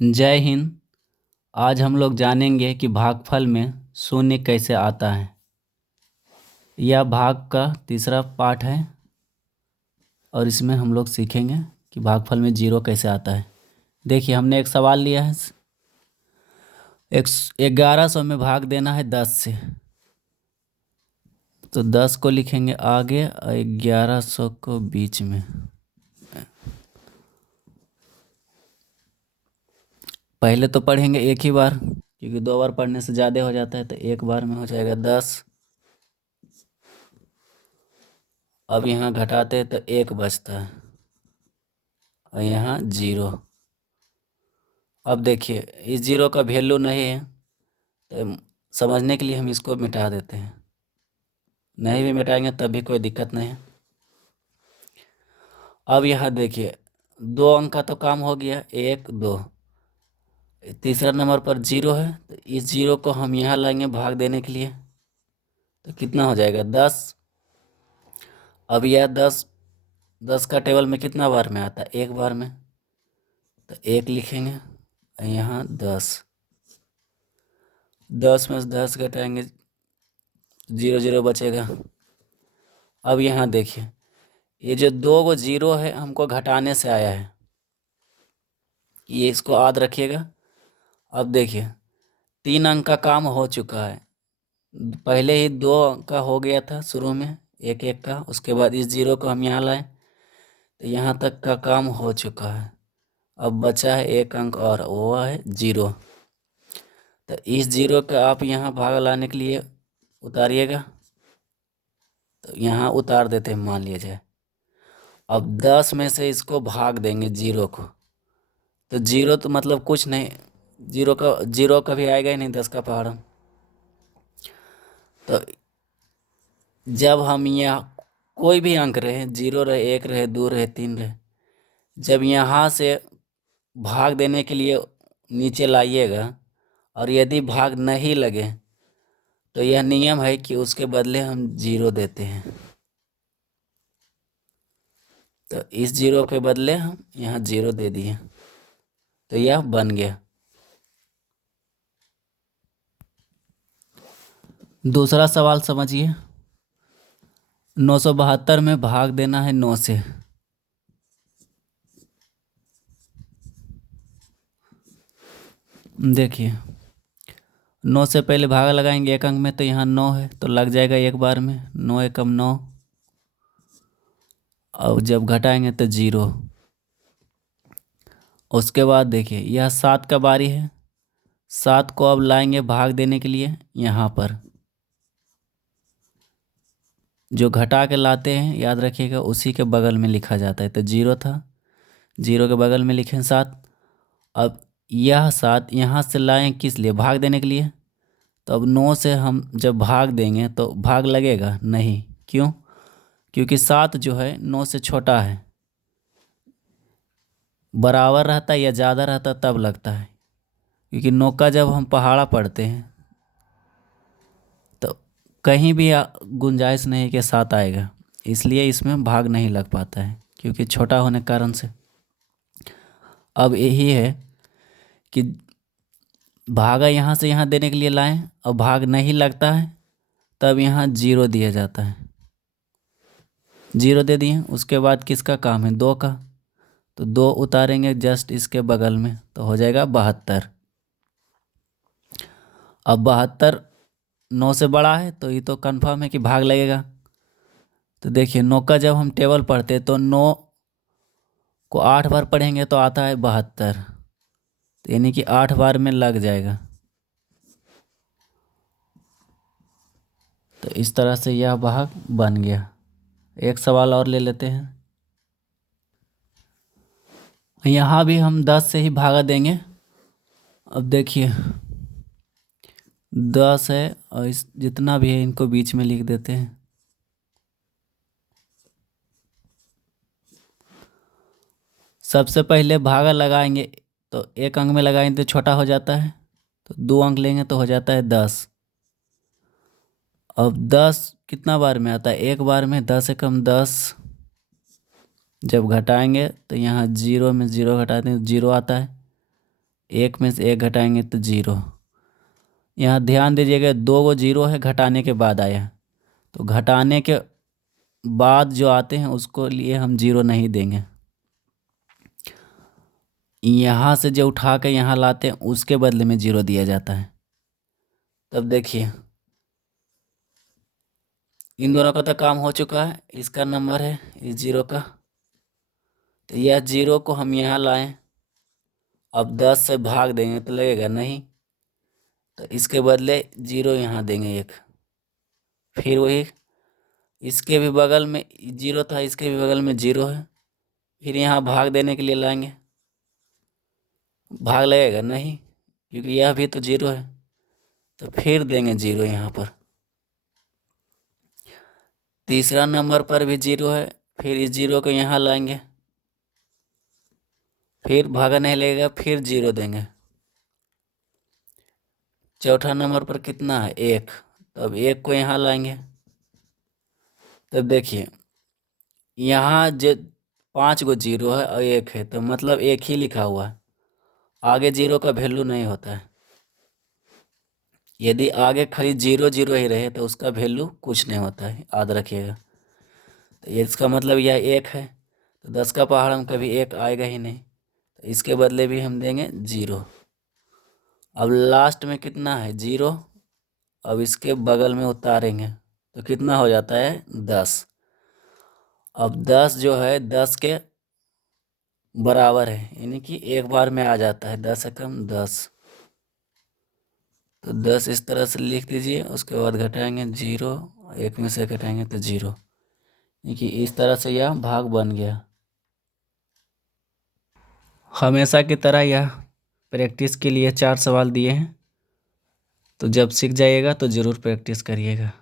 जय हिंद। आज हम लोग जानेंगे कि भागफल में शून्य कैसे आता है। यह भाग का तीसरा पार्ट है और इसमें हम लोग सीखेंगे कि भागफल में जीरो कैसे आता है। देखिए, हमने एक सवाल लिया है। 1100 में भाग देना है 10 से, तो 10 को लिखेंगे आगे और 1100 को बीच में। पहले तो पढ़ेंगे एक ही बार, क्योंकि 2 बार पढ़ने से ज़्यादा हो जाता है, तो एक बार में हो जाएगा 10। अब यहाँ घटाते हैं तो 1 बचता है और यहाँ 0। अब देखिए, इस 0 का वैल्यू नहीं है, तो समझने के लिए हम इसको मिटा देते हैं। नहीं भी मिटाएंगे तब भी कोई दिक्कत नहीं है। अब यहाँ देखिए, 2 अंक का तो काम हो गया, 1 2। तीसरा नंबर पर 0 है, तो इस 0 को हम यहाँ लाएंगे भाग देने के लिए, तो कितना हो जाएगा 10। अब यह 10 का टेबल में कितना बार में आता है? 1 बार में, तो 1 लिखेंगे। यहाँ 10 में से 10 घटाएंगे, 0 0 बचेगा। अब यहाँ देखिए, ये जो 2 गो 0 है हमको घटाने से आया है, ये इसको याद रखिएगा। अब देखिए, 3 अंक का काम हो चुका है। पहले ही 2 अंक का हो गया था शुरू में, 1 1 का। उसके बाद इस 0 को हम यहाँ लाए, तो यहाँ तक का काम हो चुका है। अब बचा है 1 अंक और, वो है 0। तो इस 0 का आप यहाँ भाग लाने के लिए उतारिएगा, तो यहाँ उतार देते हैं, मान लिया जाए। अब 10 में से इसको भाग देंगे 0 को, तो 0 तो मतलब कुछ नहीं, 0 कभी आएगा ही नहीं 10 का पहाड़। तो जब हम यहाँ कोई भी अंक रहे, 0 रहे, 1 रहे, 2 रहे, 3 रहे, जब यहाँ से भाग देने के लिए नीचे लाइएगा और यदि भाग नहीं लगे, तो यह नियम है कि उसके बदले हम 0 देते हैं। तो इस 0 के बदले हम यहाँ 0 दे दिए, तो यह बन गया। दूसरा सवाल समझिए। 972 में भाग देना है 9 से। देखिए, 9 से पहले भाग लगाएंगे 1 अंक में, तो यहाँ 9 है, तो लग जाएगा 1 बार में। 9 एकम 9, और जब घटाएंगे तो 0। उसके बाद देखिए, यह 7 का बारी है। 7 को अब लाएंगे भाग देने के लिए यहाँ पर। जो घटा के लाते हैं, याद रखिएगा, उसी के बगल में लिखा जाता है। तो 0 था, 0 के बगल में लिखें 7। अब यह 7 यहाँ से लाएं किस लिए? भाग देने के लिए। तो अब 9 से हम जब भाग देंगे तो भाग लगेगा नहीं। क्यों? क्योंकि 7 जो है 9 से छोटा है। बराबर रहता है या ज़्यादा रहता तब लगता है, क्योंकि 9 का जब हम पहाड़ा पढ़ते हैं तो कहीं भी गुंजाइश नहीं कि 7 आएगा, इसलिए इसमें भाग नहीं लग पाता है, क्योंकि छोटा होने के कारण से। अब यही है कि भागा यहाँ से यहाँ देने के लिए लाएं और भाग नहीं लगता है, तब यहाँ 0 दिया जाता है। 0 दे दिए। उसके बाद किसका काम है? 2 का, तो 2 उतारेंगे जस्ट इसके बगल में, तो हो जाएगा 72। अब 72 9 से बड़ा है, तो ये तो कंफर्म है कि भाग लगेगा। तो देखिए, 9 का जब हम टेबल पढ़ते हैं तो 9 को 8 बार पढ़ेंगे तो आता है 72, तो यानी कि 8 बार में लग जाएगा। तो इस तरह से यह भाग बन गया। एक सवाल और ले लेते हैं। यहाँ भी हम 10 से ही भागा देंगे। अब देखिए, 10 है और इस जितना भी है इनको बीच में लिख देते हैं। सबसे पहले भागा लगाएंगे, तो 1 अंक में लगाएंगे तो छोटा हो जाता है, तो 2 अंक लेंगे तो हो जाता है 10। अब 10 कितना बार में आता है? 1 बार में। 10 एकम 10, जब घटाएंगे तो यहाँ 0 में 0 घटाते हैं, 0 आता है, 1 में से 1 घटाएंगे तो 0। यहाँ ध्यान दीजिएगा 2 को 0 है, घटाने के बाद आया है, तो घटाने के बाद जो आते हैं उसको लिए हम 0 नहीं देंगे। यहाँ से जो उठा के यहाँ लाते हैं उसके बदले में 0 दिया जाता है। तब देखिए इन दोनों का तो काम हो चुका है, इसका नंबर है इस 0 का, तो यह 0 को हम यहाँ लाएं। अब 10 से भाग देंगे तो लगेगा नहीं, तो इसके बदले 0 यहाँ देंगे 1। फिर वही इसके भी बगल में 0 था, इसके भी बगल में 0 है, फिर यहाँ भाग देने के लिए लाएंगे, भाग लगेगा नहीं क्योंकि यह भी तो 0 है, तो फिर देंगे 0 यहाँ पर। तीसरा नंबर पर भी 0 है, फिर इस 0 को यहाँ लाएंगे, फिर भागा नहीं लगेगा, फिर 0 देंगे। चौथा नंबर पर कितना है 1, तब 1 को यहाँ लाएंगे। तब देखिए यहाँ जो 5 को 0 है और 1 है, तो मतलब 1 ही लिखा हुआ है, आगे 0 का वैल्यू नहीं होता है। यदि आगे खाली 0 0 ही रहे तो उसका वैल्यू कुछ नहीं होता है, याद रखिएगा। तो इसका मतलब यह 1 है, तो 10 का पहाड़ हम कभी 1 आएगा ही नहीं, तो इसके बदले भी हम देंगे 0। अब लास्ट में कितना है 0, अब इसके बगल में उतारेंगे तो कितना हो जाता है 10। अब 10 जो है 10 के बराबर है, यानी कि एक बार में आ जाता है 10 से कम 10, तो 10 इस तरह से लिख दीजिए। उसके बाद घटाएंगे 0, 1 में से घटाएंगे तो 0, यानी कि इस तरह से यह भाग बन गया। हमेशा की तरह यह प्रैक्टिस के लिए 4 सवाल दिए हैं, तो जब सीख जाइएगा तो ज़रूर प्रैक्टिस करिएगा।